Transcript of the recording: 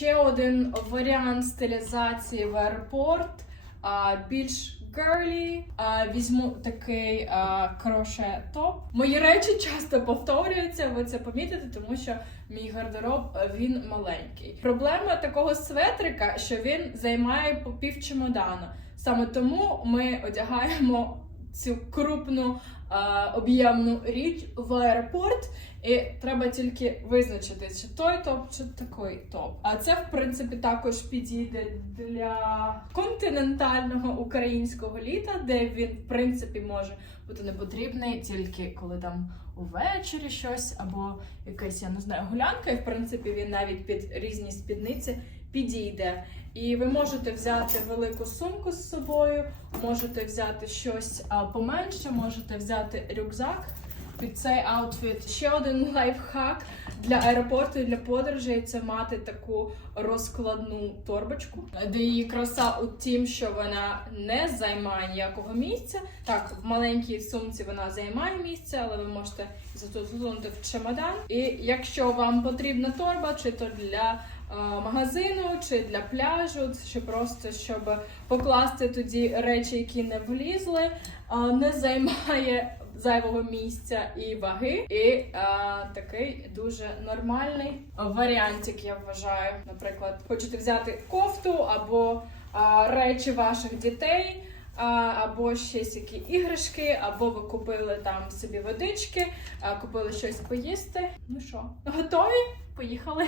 ще один варіант стилізації в аеропорт. А, більш girly. А, візьму такий а, кроше топ. Мої речі часто повторюються. Ви це помітите, тому що мій гардероб він маленький. Проблема такого светрика, що він займає пів чемодана. Саме тому ми одягаємо цю крупну об'ємну річ в аеропорт, і треба тільки визначити, чи той топ, чи такий топ. А це, в принципі, також підійде для континентального українського літа, де він, в принципі, може бути не потрібний тільки коли там увечері щось, або якась, я не знаю, гулянка, і в принципі він навіть під різні спідниці підійде. І ви можете взяти велику сумку з собою, можете взяти щось поменше, можете взяти рюкзак під цей аутфіт. Ще один лайфхак для аеропорту і для подорожей це мати таку розкладну торбочку, де її краса у тім, що вона не займає ніякого місця. Так, в маленькій сумці вона займає місце, але ви можете засунути в чемодан. І якщо вам потрібна торба, чи то для магазину, чи для пляжу, чи просто щоб покласти тоді речі, які не влізли, не займає зайвого місця і ваги. І а, такий дуже нормальний варіантик, я вважаю. Наприклад, хочете взяти кофту або а, речі ваших дітей. Або щось які іграшки, або ви купили там собі водички, купили щось поїсти. Ну що, готові? Поїхали.